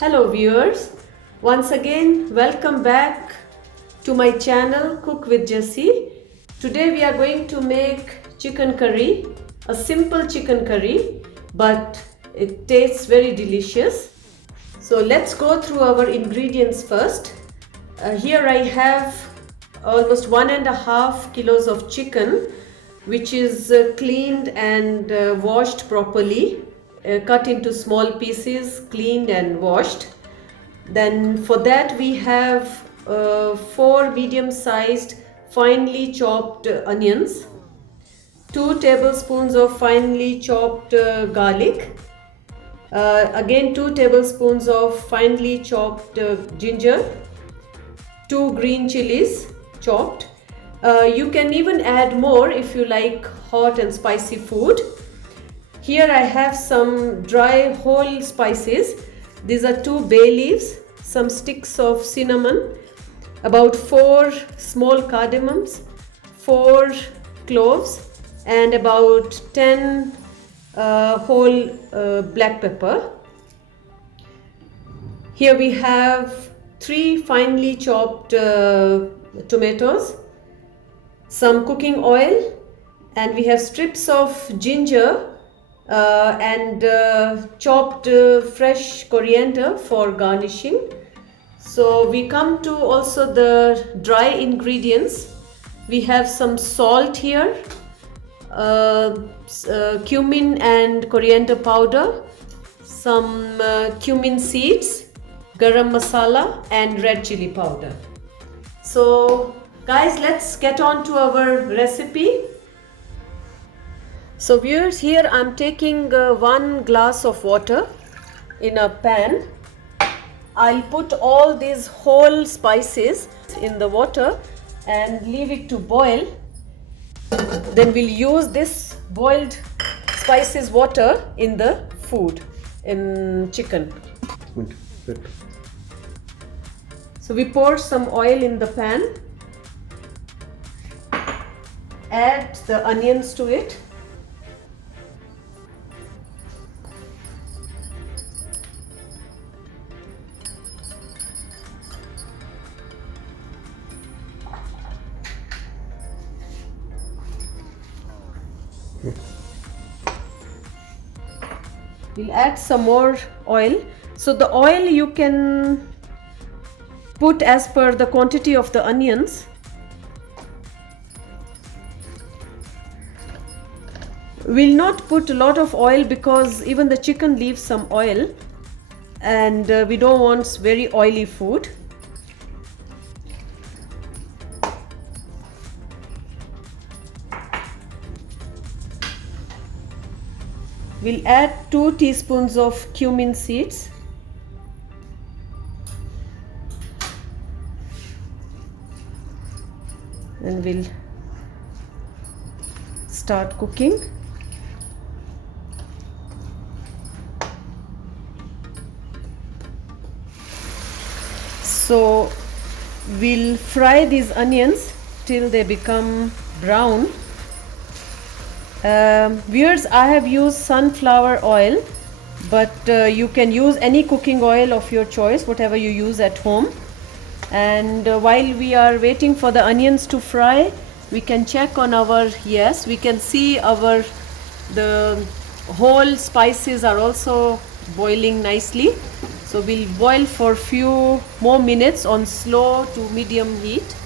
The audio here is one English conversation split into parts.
Hello viewers, once again welcome back to my channel Cook with Jessie. Today we are going to make chicken curry, a simple chicken curry, but it tastes very delicious. So let's go through our ingredients first. Here I have almost 1.5 kilos of chicken, which is cleaned and washed properly, cut into small pieces, cleaned and washed. Then for that we have 4 medium-sized finely chopped onions, 2 tablespoons of finely chopped garlic, again 2 tablespoons of finely chopped ginger, 2 green chilies chopped. You can even add more if you like hot and spicy food. Here I have some dry whole spices. These are 2 bay leaves, some sticks of cinnamon, about 4 small cardamoms, 4 cloves, and about 10 whole black pepper. Here we have 3 finely chopped tomatoes, some cooking oil, and we have strips of ginger and chopped fresh coriander for garnishing. So we come to also the dry ingredients. We have some salt here, cumin and coriander powder, some cumin seeds, garam masala, and red chili powder. So guys, let's get on to our recipe. So viewers, here I'm taking 1 glass of water in a pan. I'll put all these whole spices in the water and leave it to boil. Then we'll use this boiled spices water in the food, in chicken. So we pour some oil in the pan, add the onions to it. We'll add some more oil. So the oil you can put as per the quantity of the onions. We'll not put a lot of oil because even the chicken leaves some oil, and we don't want very oily food. We'll add 2 teaspoons of cumin seeds. And we'll start cooking. So we'll fry these onions till they become brown. Viewers, I have used sunflower oil, but you can use any cooking oil of your choice, whatever you use at home. And while we are waiting for the onions to fry, we can check on our, yes, we can see the whole spices are also boiling nicely. So we'll boil for few more minutes on slow to medium heat.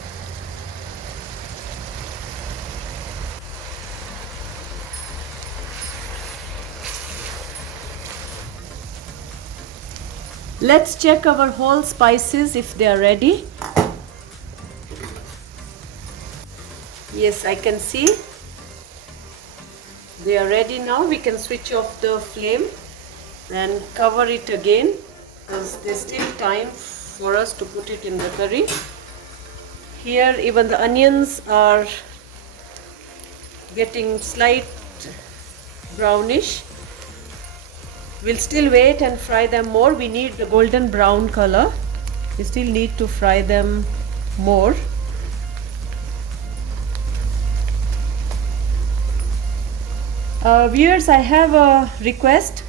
Let's check our whole spices if they are ready. Yes, I can see they are ready now. We can switch off the flame and cover it again because there's still time for us to put it in the curry. Here even the onions are getting slight brownish. We'll still wait and fry them more. We need the golden brown color. We still need to fry them more. Viewers, I have a request.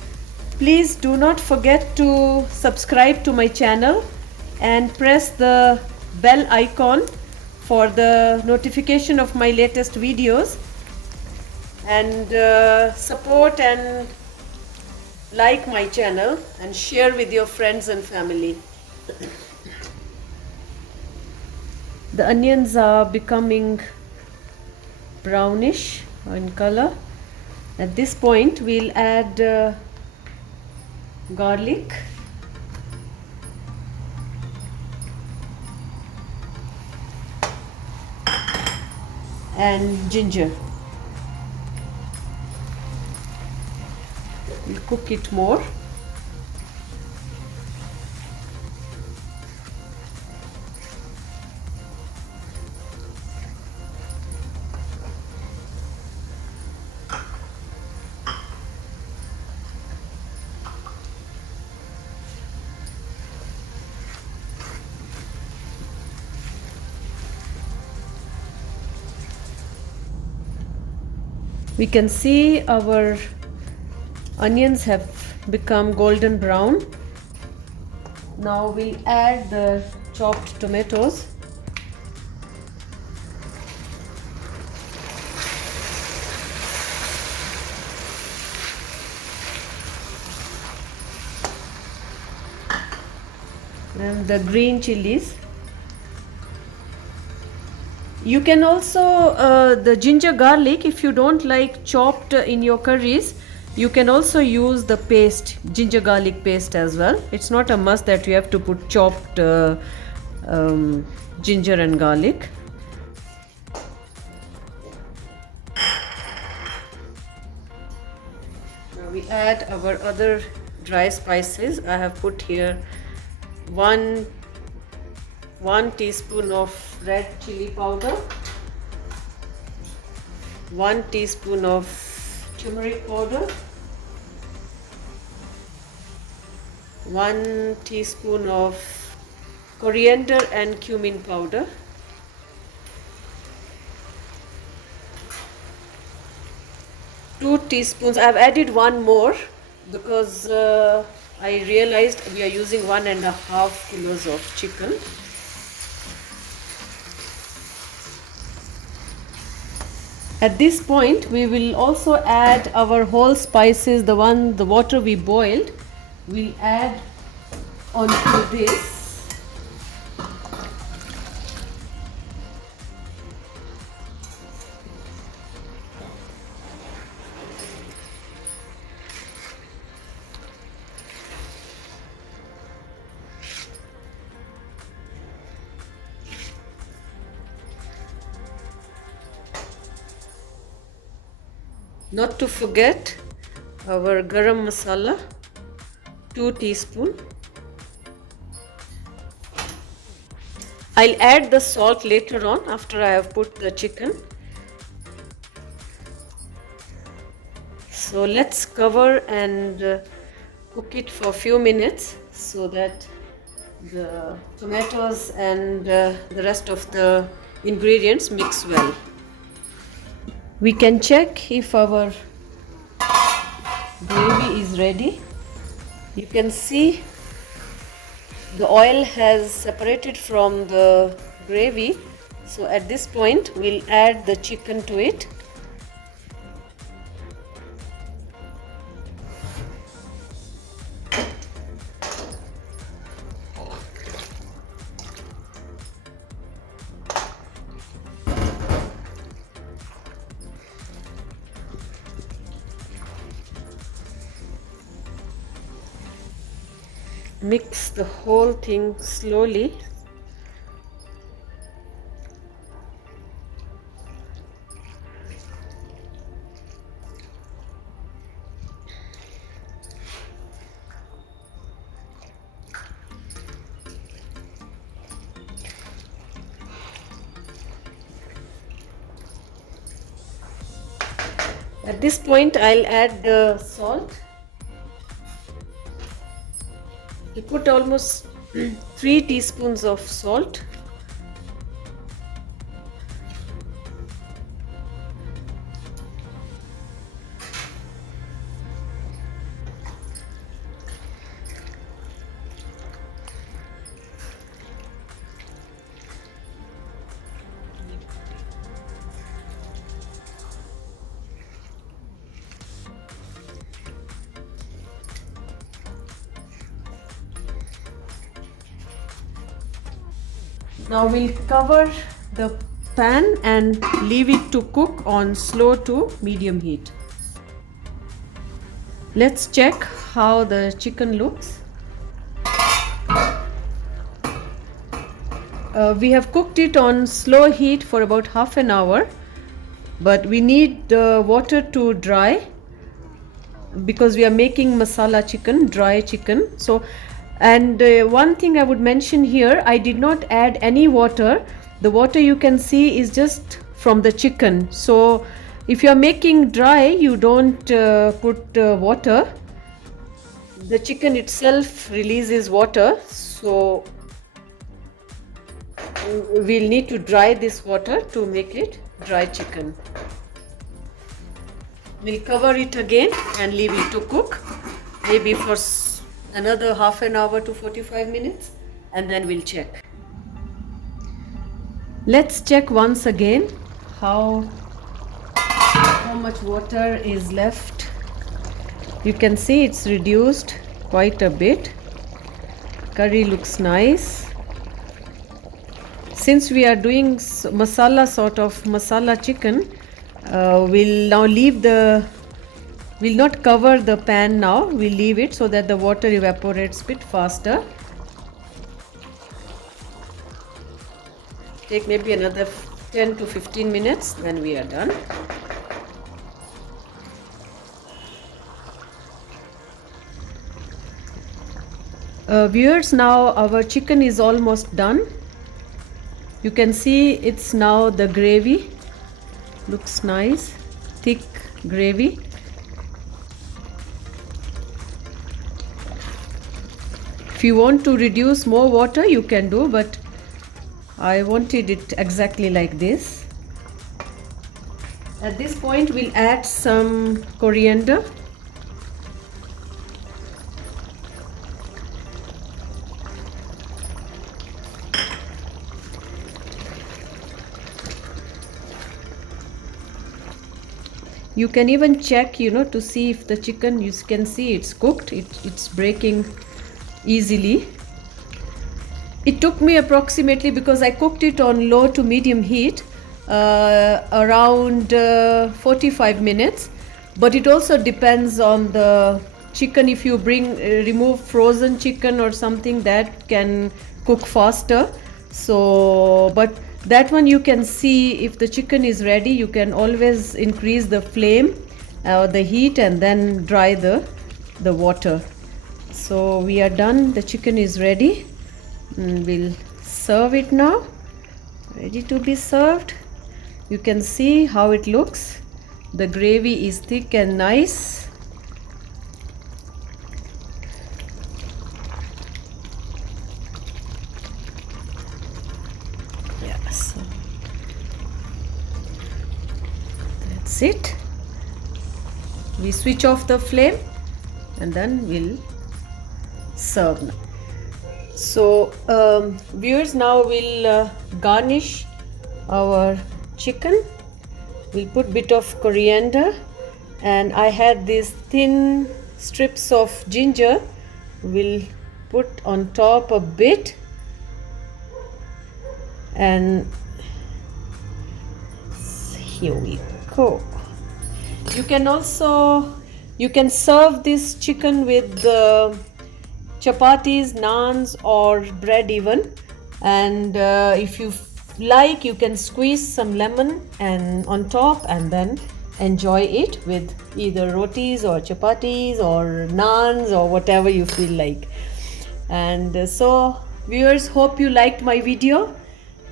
Please do not forget to subscribe to my channel and press the bell icon for the notification of my latest videos, and support and like my channel and share with your friends and family. The onions are becoming brownish in color. At this point we'll add garlic, and ginger. We'll cook it more. We can see our onions have become golden brown. Now we'll add the chopped tomatoes. And the green chilies. You can also the ginger garlic, if you don't like chopped in your curries, you can also use the paste, ginger garlic paste as well. It's not a must that you have to put chopped ginger and garlic. Now we add our other dry spices. I have put here one teaspoon of red chili powder, 1 teaspoon of turmeric powder, 1 teaspoon of coriander and cumin powder, two teaspoons. I've added one more because I realized we are using 1.5 kilos of chicken. At this point we will also add our whole spices, the water we boiled, we'll add onto this. Not to forget our garam masala, 2 teaspoons. I'll add the salt later on after I have put the chicken. So let's cover and cook it for a few minutes so that the tomatoes and the rest of the ingredients mix well. We can check if our gravy is ready. You can see the oil has separated from the gravy. So at this point we'll add the chicken to it. Mix the whole thing slowly. At this point I'll add the salt. We put almost 3 teaspoons of salt. Now we'll cover the pan and leave it to cook on slow to medium heat. Let's check how the chicken looks. We have cooked it on slow heat for about half an hour, but we need the water to dry because we are making masala chicken, dry chicken. So, and one thing I would mention here, I did not add any water. The water you can see is just from the chicken. So if you are making dry, you don't put water. The chicken itself releases water, so we'll need to dry this water to make it dry chicken. We'll cover it again and leave it to cook, maybe for another half an hour to 45 minutes, and then we'll check. Let's check once again how much water is left. You can see it's reduced quite a bit. Curry looks nice. Since we are doing masala, sort of masala chicken, we'll now we'll not cover the pan now. We'll leave it so that the water evaporates a bit faster. Take maybe another 10 to 15 minutes, then we are done. Viewers, now our chicken is almost done. You can see it's now the gravy. Looks nice, thick gravy. If you want to reduce more water, you can do, but I wanted it exactly like this. At this point, we'll add some coriander. You can even check, to see if the chicken, you can see it's cooked, it's breaking easily. It took me approximately, because I cooked it on low to medium heat, around 45 minutes. But it also depends on the chicken. If you remove frozen chicken or something, that can cook faster. So, but that one you can see if the chicken is ready. You can always increase the flame, the heat, and then dry the water. So we are done. The chicken is ready. We'll serve it now. Ready to be served. You can see how it looks. The gravy is thick and nice. Yes, that's it. We switch off the flame and then we'll serve now. So viewers, now we'll garnish our chicken. We'll put bit of coriander, and I had these thin strips of ginger. We'll put on top a bit, and here we go. You can serve this chicken with chapatis, naans, or bread even. And if you like, you can squeeze some lemon and on top, and then enjoy it with either rotis or chapatis or naans or whatever you feel like. And so viewers, hope you liked my video.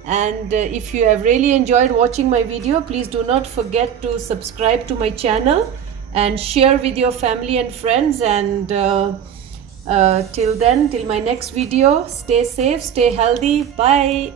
And if you have really enjoyed watching my video, please do not forget to subscribe to my channel and share with your family and friends. And till my next video, stay safe, stay healthy. Bye.